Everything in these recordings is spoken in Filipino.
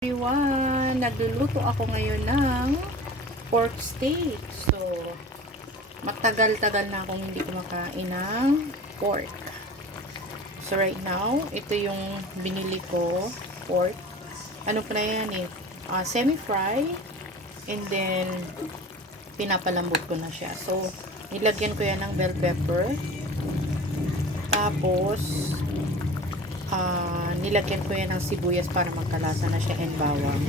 Everyone, nagluluto ako ngayon ng pork steak. So, matagal-tagal na akong hindi kumakain ng pork. So, right now, ito yung binili ko pork. Ano pa na yan eh? Semi-fry. And then, pinapalambot ko na siya. So, nilagyan ko yan ng bell pepper. Tapos, nilagyan ko yan ng sibuyas para magkalasa na siya and bawang.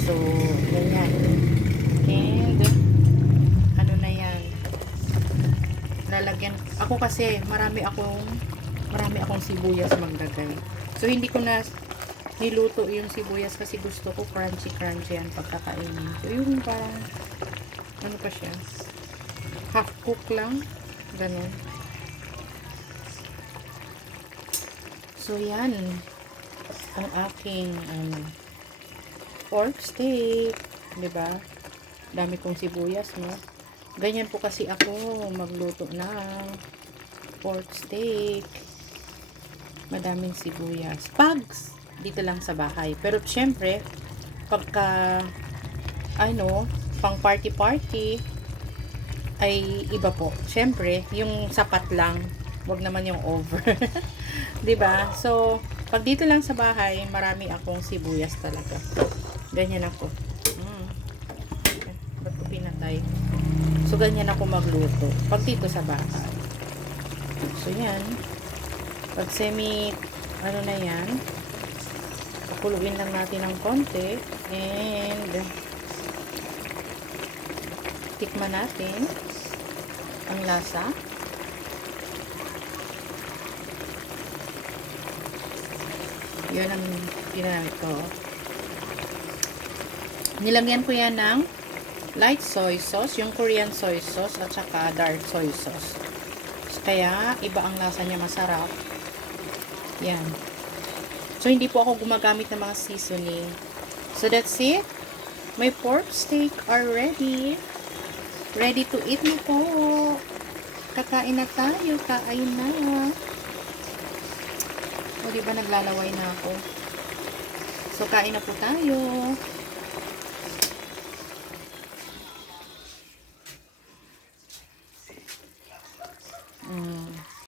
So, ganyan. And, ano na yan. Lalagyan, ako kasi, marami akong sibuyas maglagay. So, hindi ko na niluto yung sibuyas kasi gusto ko crunchy yan pagkakainin. So, yung parang, ano pa siya, half cook lang. Ganon. So, yan. Ang aking pork steak. Diba? Dami kong sibuyas, no? Ganyan po kasi ako magluto ng pork steak. Madaming sibuyas. Pags! Dito lang sa bahay. Pero, syempre, pagka, pang party-party, ay iba po. Syempre, yung sapat lang. Wag naman yung over. 'Di ba? So, pag dito lang sa bahay, marami akong sibuyas talaga. Ganyan ako. Ba't ko pinatay? So, ganyan ako magluto. Pag dito sa bahay. So, yan. Pag na yan, pakuluin lang natin ng konti. And, tikman natin ang lasa. Yun ang ginamit ko. Nilagyan ko yan ng light soy sauce, yung Korean soy sauce, at saka dark soy sauce. Kaya, iba ang lasa niya, masarap. Yan. So, hindi po ako gumagamit ng mga seasoning. So, that's it. My pork steak are ready. Ready to eat na po. Kakain na tayo. Kain na. O, diba naglalaway na ako. So, kain na po tayo.